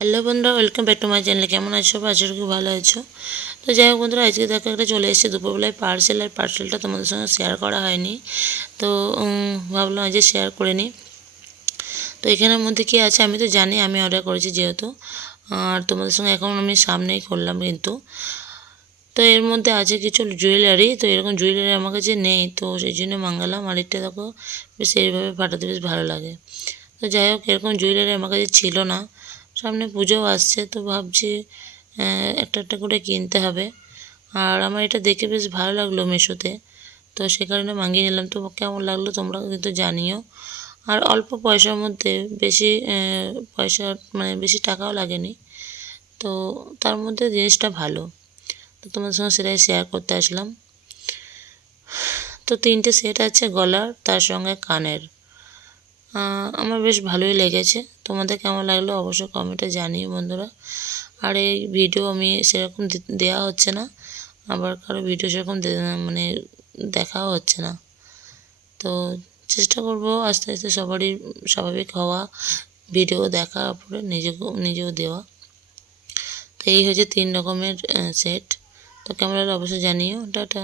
Hello বন্ধুরা, welcome back to my channel. কেমন আছো? আশা করি ভালো আছো। তো যাই হোক বন্ধুরা, আজকে দেখো একটা চলে এসেছে দুপুরবেলায় পার্সেল আর পার্সেলটা তোমাদের সঙ্গে শেয়ার করা হয়নি। তো ভাবলাম আজকে শেয়ার করে নিই তো এখানের মধ্যে কি আছে আমি তো জানি, আমি অর্ডার করেছি যেহেতু। আর তোমাদের সঙ্গে এখন আমি সামনেই করলাম কিন্তু। তো এর মধ্যে আছে কিছু জুয়েলারি তো এরকম জুয়েলারি আমার কাছে নেই। তো সেই জন্য মাঙ্গালাম। আর একটা দেখো, বেশ এইভাবে ফাটাতে বেশ ভালো লাগে। তো যাই হোক, এরকম জুয়েলারি আমার কাছে ছিল না। সামনে পুজোও আসছে, তো ভাবছি একটা একটা করে কিনতে হবে। আর আমার এটা দেখে বেশ ভালো লাগল মেশোতে। তো সে কারণে মাঙ্গিয়ে নিলাম। তো কেমন লাগল তোমরা কিন্তু জানিও। আর অল্প পয়সার মধ্যে বেশি পয়সা মানে বেশি টাকাও লাগেনি। তো তার মধ্যে জিনিসটা ভালো। তো তোমাদের সঙ্গে সেটাই শেয়ার করতে আসলাম। তো তিনটে সেট আছে গলার, তার সঙ্গে কানের। আমার বেশ ভালোই লেগেছে। তোমাদের কেমন লাগল অবশ্যই কমেন্টে জানিও বন্ধুরা। আর এই ভিডিও আমি সেরকম দেওয়া হচ্ছে না। আবার কারও ভিডিও সেরকম মানে দেখাও হচ্ছে না। তো চেষ্টা করব আস্তে আস্তে সবারই স্বাভাবিক হওয়া ভিডিও দেখা পরে নিজেকেও নিজেও দেওয়া। তো এই হচ্ছে তিন রকমের সেট তো কেমন লাগল অবশ্যই জানিও। টাটা।